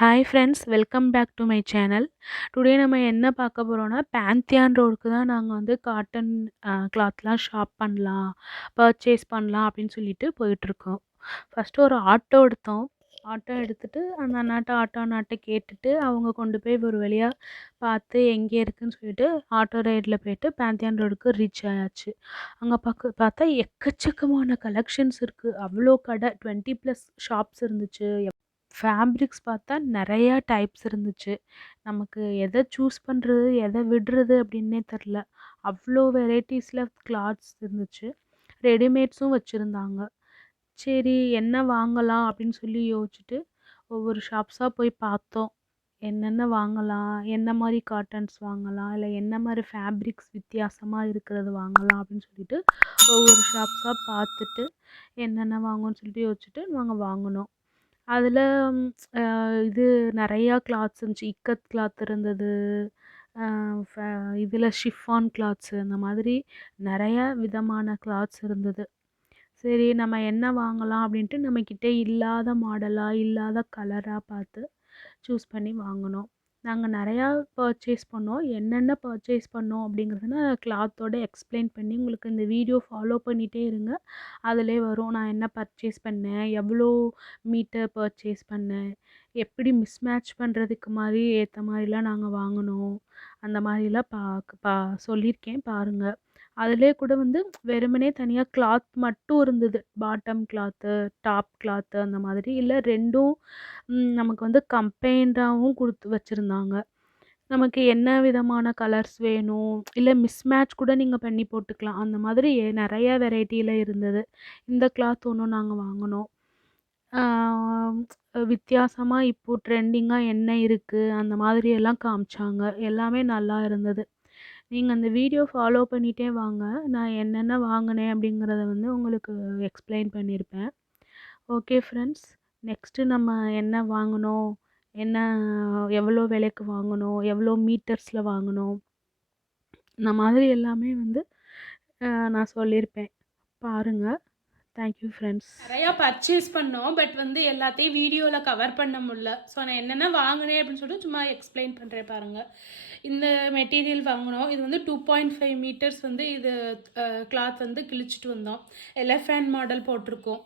Hi friends, welcome back to my channel. Today நம்ம என்ன பார்க்க போறோம்னா, பேந்தியான் ரோடுக்கு தான் நாங்க வந்து காட்டன் கிளாத்லாம் ஷாப் பண்ணலாம், பர்ச்சேஸ் பண்ணலாம் அப்படின்னு சொல்லிட்டு போயிட்டுருக்கோம். ஃபர்ஸ்ட்டு ஒரு ஆட்டோ எடுத்தோம். ஆட்டோ எடுத்துட்டு அந்த ஆட்டோ அண்ணாட்ட கேட்டுட்டு, அவங்க கொண்டு போய் ஒரு வழியா பார்த்து எங்கே இருக்குன்னு சொல்லிட்டு ஆட்டோ ரைடில் போயிட்டு பேந்தியான் ரோடுக்கு ரீச் ஆயாச்சு. அங்கே பார்த்தா எக்கச்சக்கமான கலெக்ஷன்ஸ் இருக்குது. அவ்வளோ கடை 20+ ஷாப்ஸ் இருந்துச்சு. ஃபேப்ரிக்ஸ் பார்த்தா நெறையா டைப்ஸ் இருந்துச்சு. நமக்கு எத சூஸ் பண்றது, எத விடுறது அப்டின்னே தெரில. அவ்ளோ வெரைட்டீஸ்ல கிளாத்ஸ் இருந்துச்சு. ரெடிமேட்ஸும் வச்சிருந்தாங்க. சரி என்ன வாங்கலாம் அப்டின்னு சொல்லி யோசிச்சுட்டு, ஒவ்வொரு ஷாப்ஸா போய் பார்த்தோம். என்னென்ன வாங்கலாம்? என்ன மாரி காட்டன்ஸ் வாங்கலாம்? இல்ல என்ன மாரி ஃபேப்ரிக்ஸ் வித்தியாசமா இருக்கிறது வாங்கலாம்? அப்டின்னு சொல்லிட்டு ஒவ்வொரு ஷாப்ஸா பார்த்துட்டு, என்னென்ன வாங்கணும்னு சொல்லிட்டு யோசிச்சுட்டு நாங்க வாங்குனோம். அதில அ இது நெறையா கிளாத்ஸ் இருந்துச்சு. இக்கத் கிளாத் இருந்தது. அ ஃப இதில ஷிஃபான் கிளாத்ஸு அந்த மாதிரி நெறையா விதமான கிளாத்ஸ் இருந்தது. சரி நம்ம என்ன வாங்கலாம் அப்படின்ட்டு நம்மகிட்ட இல்லாத மாடலா, இல்லாத கலரா பார்த்து சூஸ் பண்ணி வாங்குனோம். நாங்க நெறையா பர்ச்சேஸ் பண்ணோம். என்னென்ன பர்ச்சேஸ் பண்ணோம் அப்படிங்கிறத நான் கிளாத்தோட எக்ஸ்ப்ளைன் பண்ணி உங்களுக்கு இந்த வீடியோ ஃபாலோ பண்ணிட்டே இருங்க. அதிலே வரும். நான் என்ன பர்ச்சேஸ் பண்ணேன், எவ்வளோ மீட்டர் பர்ச்சேஸ் பண்ணேன், எப்படி மிஸ்மேட்ச் பண்ணுறதுக்கு மாரி ஏத்த மாரிலாம் நாங்க வாங்குனோம். அந்த மாரிலாம் சொல்லியிருக்கேன் பாருங்க. அதிலே கூட வந்து வெறுமனே தனியா கிளாத் மட்டும் இருந்தது. பாட்டம் கிளாத்து, டாப் கிளாத்து அந்த மாதிரி. இல்ல 2ம் நமக்கு வந்து கம்பைன்டாவும் குடுத்து வச்சிருந்தாங்க. நமக்கு என்ன விதமான கலர்ஸ் வேணும், இல்ல மிஸ்மேட்ச் கூட நீங்க பண்ணி போட்டுக்கலாம். அந்த மாதிரி நெறைய வெரைட்டில இருந்தது. இந்த கிளாத் ஒண்ணு நாங்க வாங்குனோம். ஆ வித்தியாசமா இப்போ ட்ரெண்டிங்கா என்ன இருக்கு, அந்த மாதிரி எல்லாம் காமிச்சாங்க. எல்லாமே நல்லா இருந்தது. நீங்க அந்த வீடியோ ஃபாலோ பண்ணிட்டே வாங்க. நான் என்னென்ன வாங்குனேன் அப்படிங்கிறத வந்து உங்களுக்கு எக்ஸ்ப்ளைன் பண்ணியிருப்பேன். Okay friends. நெக்ஸ்ட்டு நம்ம என்ன வாங்குனோம், என்ன எவ்வளோ விலைக்கு வாங்குனோம், எவ்வளோ மீட்டர்ஸில வாங்குனோம், இந்த மாதிரி எல்லாமே வந்து நான் சொல்லியிருப்பேன். பாருங்க. Thank you friends. நிறையா பர்ச்சேஸ் பண்ணோம். பட் வந்து எல்லாத்தையும் வீடியோவில் கவர் பண்ண முடியல. ஸோ நான் என்னென்ன வாங்கினேன் அப்படின்னு சொல்லிட்டு சும்மா எக்ஸ்பிளைன் பண்ணுறேன் பாருங்கள். இந்த மெட்டீரியல் வாங்கினோம். இது வந்து 2.5 மீட்டர்ஸ் வந்து இது கிளாத் வந்து கிழிச்சிட்டு வந்தோம். எலஃபேண்ட் மாடல் போட்டிருக்கோம்.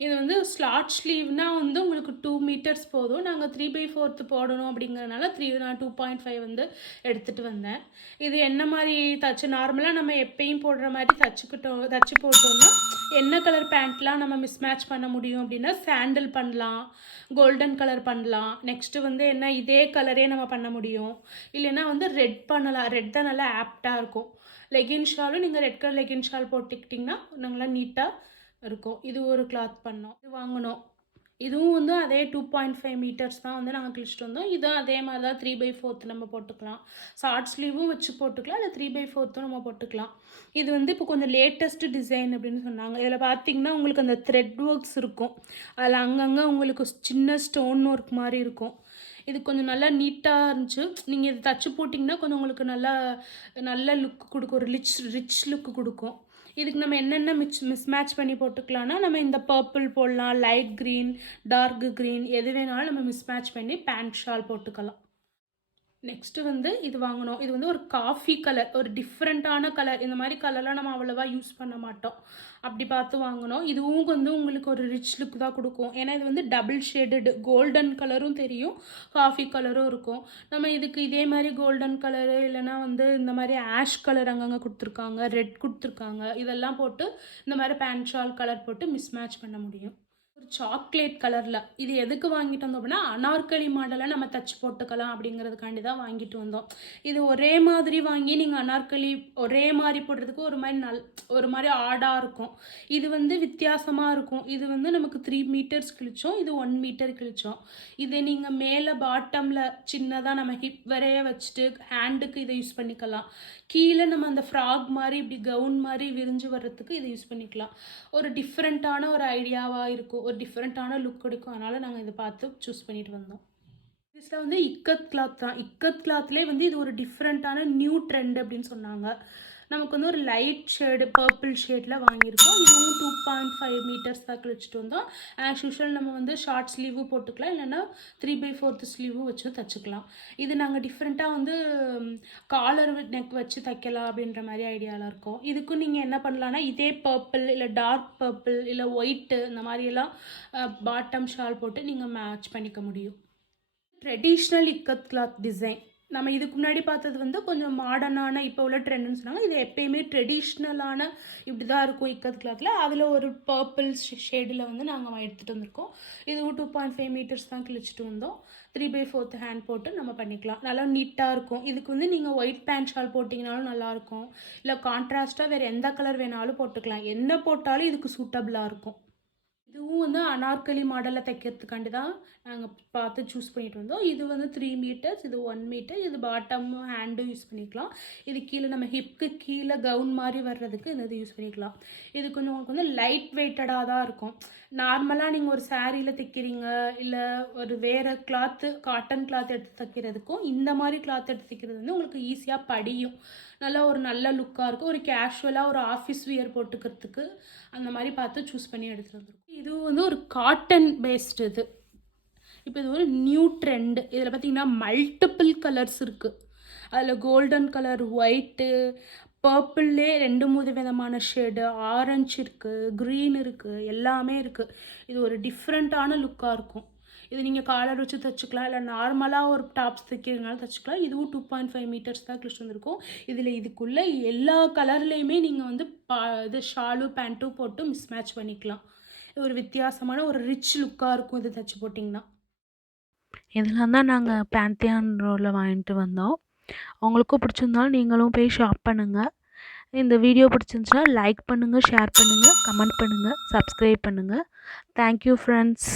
இது வந்து ஸ்லாட் ஸ்லீவ்னால் வந்து உங்களுக்கு 2 மீட்டர்ஸ் போதும். நாங்கள் 3/4 போடணும் அப்படிங்கிறதுனால நான் 2.5 வந்து எடுத்துகிட்டு வந்தேன். இது என்ன மாதிரி தச்சு நார்மலாக நம்ம எப்பயும் போடுற மாதிரி தச்சு போட்டோம்னா என்ன கலர் பேண்ட்லாம் நம்ம மிஸ்மேட்ச் பண்ண முடியும் அப்படின்னா சாண்டில் பண்ணலாம், கோல்டன் கலர் பண்ணலாம். நெக்ஸ்ட்டு வந்து என்ன இதே கலரே நம்ம பண்ண முடியும். இல்லைன்னா வந்து ரெட் பண்ணலாம். ரெட் தான் நல்லா ஆப்டாக இருக்கும். லெகின் ஷாலும் நீங்கள் ரெட் கலர் லெகின் ஷால் போட்டுக்கிட்டிங்கன்னா நல்லா நீட்டாக இருக்கும். இது ஒரு கிளாத் பண்ணோம். இது வாங்கினோம். இதுவும் வந்து அதே 2.5 மீட்டர்ஸ் தான் வந்து நாங்கள் கிழிச்சிட்டு வந்தோம். இதுவும் அதே மாதிரி தான் 3/4 நம்ம போட்டுக்கலாம். ஷார்ட் ஸ்லீவும் வச்சு போட்டுக்கலாம். இல்லை 3/4 நம்ம போட்டுக்கலாம். இது வந்து இப்போ கொஞ்சம் லேட்டஸ்ட் டிசைன் அப்படின்னு சொன்னாங்க. இதில் பார்த்தீங்கன்னா உங்களுக்கு அந்த த்ரெட் ஒர்க்ஸ் இருக்கும். அதில் அங்கங்கே உங்களுக்கு சின்ன ஸ்டோன் ஒர்க் மாதிரி இருக்கும். இது கொஞ்சம் நல்லா நீட்டாக இருந்துச்சு. நீங்கள் இது தச்சு போட்டிங்கன்னா கொஞ்சம் உங்களுக்கு நல்லா நல்ல லுக் கொடுக்கும். ஒரு ரிச் லுக் கொடுக்கும். இதுக்கு நம்ம என்னென்ன மிஸ்மேட்ச் பண்ணி போட்டுக்கலாம்னா நம்ம இந்த பர்பிள் போடலாம், லைட் க்ரீன், டார்க் க்ரீன் எது வேணாலும் நம்ம மிஸ்மேட்ச் பண்ணி பேண்ட் ஷால் போட்டுக்கலாம். நெக்ஸ்ட்டு வந்து இது வாங்கினோம். இது வந்து ஒரு காஃபி கலர், ஒரு டிஃப்ரெண்ட்டான கலர். இந்த மாதிரி கலர்லாம் நம்ம அவ்வளோவா யூஸ் பண்ண மாட்டோம். அப்படி பார்த்து வாங்கினோம். இதுவும் வந்து உங்களுக்கு ஒரு ரிச் லுக் தான் கொடுக்கும். ஏன்னா இது வந்து டபுள் ஷேடடு கோல்டன் கலரும் தெரியும், காஃபி கலரும் இருக்கும். நம்ம இதுக்கு இதே மாதிரி கோல்டன் கலரு இல்லைனா வந்து இந்த மாதிரி ஆஷ் கலர் அங்கங்கே கொடுத்துருக்காங்க, ரெட் கொடுத்துருக்காங்க. இதெல்லாம் போட்டு இந்த மாதிரி பேண்ட் ஷால் கலர் போட்டு மிஸ்மேட்ச் பண்ண முடியும். ஒரு சாக்லேட் கலரில் இது எதுக்கு வாங்கிட்டு வந்தோம் அப்படின்னா அனார்கலி மாடலை நம்ம தச்சு போட்டுக்கலாம் அப்படிங்கிறதுக்காண்டி தான் வாங்கிட்டு வந்தோம். இது ஒரே மாதிரி வாங்கி நீங்கள் அனார்கலி ஒரே மாதிரி போடுறதுக்கு ஒரு மாதிரி ஆடாக இருக்கும். இது வந்து வித்தியாசமாக இருக்கும். இது வந்து நமக்கு 3 மீட்டர்ஸ் கிழிச்சோம், இது 1 மீட்டர் கிழிச்சோம். இதை நீங்கள் மேலே பாட்டமில் சின்னதாக நம்ம ஹிப் வரைய வச்சுட்டு ஹேண்டுக்கு இதை யூஸ் பண்ணிக்கலாம். கீழே நம்ம அந்த ஃப்ராக் மாதிரி இப்படி கவுன் மாதிரி விரிஞ்சு வர்றதுக்கு இதை யூஸ் பண்ணிக்கலாம். ஒரு டிஃப்ரெண்ட்டான ஒரு ஐடியாவாக இருக்கும், ஒரு டிஃப்ரெண்ட்டான லுக் கொடுக்கும். அதனால் நாங்கள் இதை பார்த்து சூஸ் பண்ணிட்டு வந்தோம். இதில் வந்து இக்கத் கிளாத் தான். இக்கத் கிளாத்லேயே வந்து இது ஒரு டிஃப்ரெண்ட்டான நியூ ட்ரெண்ட் அப்படின்னு சொன்னாங்க. நமக்கு வந்து ஒரு லைட் ஷேடு பர்பிள் ஷேடில் வாங்கியிருக்கோம். இதுவும் 2.5 மீட்டர்ஸ் தான் கிழிச்சிட்டு வந்தோம். ஆஸ் யூஷுவல் நம்ம வந்து ஷார்ட் ஸ்லீவும் போட்டுக்கலாம், இல்லைன்னா 3/4 ஸ்லீவும் வச்சு தைச்சிக்கலாம். இது நாங்கள் டிஃப்ரெண்ட்டாக வந்து காலர் நெக் வச்சு தைக்கலாம் அப்படின்ற மாதிரி ஐடியாவில் இருக்கோம். இதுக்கும் நீங்கள் என்ன பண்ணலான்னா, இதே பர்பிள் இல்லை டார்க் பர்பிள் இல்லை ஒயிட்டு இந்த மாதிரியெல்லாம் பாட்டம் ஷால் போட்டு நீங்கள் மேட்ச் பண்ணிக்க முடியும். ட்ரெடிஷ்னல் இக்கத் கிளாத் டிசைன் நம்ம இதுக்கு முன்னாடி பார்த்தது வந்து கொஞ்சம் மாடர்னான இப்போ உள்ள ட்ரெண்டுன்னு சொன்னாங்க. இது எப்பயுமே ட்ரெடிஷ்னலான இப்படி தான் இருக்கும் இக்கத் கிளாத்தில். அதில் ஒரு பர்பிள் ஷேடில் வந்து நாங்கள் எடுத்துகிட்டு வந்திருக்கோம். இதுவும் 2.5 மீட்டர்ஸ் தான் கிழிச்சிட்டு வந்தோம். 3/4 ஹேண்ட் போட்டு நம்ம பண்ணிக்கலாம். நல்லா நீட்டாக இருக்கும். இதுக்கு வந்து நீங்கள் ஒயிட் பேண்ட் ஷால் போட்டிங்கனாலும் நல்லாயிருக்கும், இல்லை கான்ட்ராஸ்ட்டாக வேறு எந்த கலர் வேணாலும் போட்டுக்கலாம். என்ன போட்டாலும் இதுக்கு சூட்டபிளாக இருக்கும். இதுவும் வந்து அனார்கலி மாடலில் தைக்கிறதுக்காண்டி தான் நாங்கள் பார்த்து சூஸ் பண்ணிட்டு வந்தோம். இது வந்து 3 மீட்டர்ஸ், இது 1 மீட்டர். இது பாட்டமும் ஹேண்டும் யூஸ் பண்ணிக்கலாம். இது கீழே நம்ம ஹிப்க்கு கீழே கவுன் மாதிரி வர்றதுக்கு இந்த இது யூஸ் பண்ணிக்கலாம். இது கொஞ்சம் உங்களுக்கு வந்து லைட் வெயிட்டடாக தான் இருக்கும். நார்மலாக நீங்கள் ஒரு சாரியில் தைக்கிறீங்க, இல்லை ஒரு வேறு கிளாத்து காட்டன் கிளாத் எடுத்து தைக்கிறதுக்கும் இந்த மாதிரி கிளாத் எடுத்து தைக்கிறது வந்து உங்களுக்கு ஈஸியாக படியும். நல்லா ஒரு நல்ல லுக்காக இருக்கும். ஒரு கேஷுவலாக ஒரு ஆஃபீஸ் வியர் போட்டுக்கிறதுக்கு அந்த மாதிரி பார்த்து சூஸ் பண்ணி எடுத்துகிட்டு வந்துருக்கோம். இது வந்து ஒரு காட்டன் பேஸ்டு இது. இப்போ இது ஒரு நியூ ட்ரெண்டு. இதில் பார்த்திங்கன்னா மல்டிபிள் கலர்ஸ் இருக்குது. அதில் கோல்டன் கலர், ஒயிட்டு, பர்பிள்லே 2-3 விதமான ஷேடு, ஆரஞ்சு இருக்குது, க்ரீன் இருக்குது, எல்லாமே இருக்குது. இது ஒரு டிஃப்ரெண்ட்டான லுக்காக இருக்கும். இது நீங்கள் காலர் வச்சு தைச்சிக்கலாம், இல்லை நார்மலாக ஒரு டாப்ஸ் தைக்கிறதுனால தைச்சிக்கலாம். இதுவும் 2.5 மீட்டர்ஸ் தான் கிழிச்சு வந்திருக்கும். இதில் இதுக்குள்ளே எல்லா கலர்லேயுமே நீங்கள் வந்து இது ஷாலும் பேண்ட்டும் போட்டு மிஸ்மேட்ச் பண்ணிக்கலாம். இது ஒரு வித்தியாசமான ஒரு ரிச் லுக்காக இருக்கும் இது தைச்சி போட்டிங்கன்னா. இதெல்லாம் தான் நாங்கள் பேந்தியான் ரோடில் வாங்கிட்டு வந்தோம். உங்களுக்கும் பிடிச்சிருந்தாலும் நீங்களும் போய் ஷாப் பண்ணுங்கள். இந்த வீடியோ பிடிச்சிருந்துச்சுன்னா லைக் பண்ணுங்கள், ஷேர் பண்ணுங்கள், கமெண்ட் பண்ணுங்கள், சப்ஸ்கிரைப் பண்ணுங்கள். Thank you friends.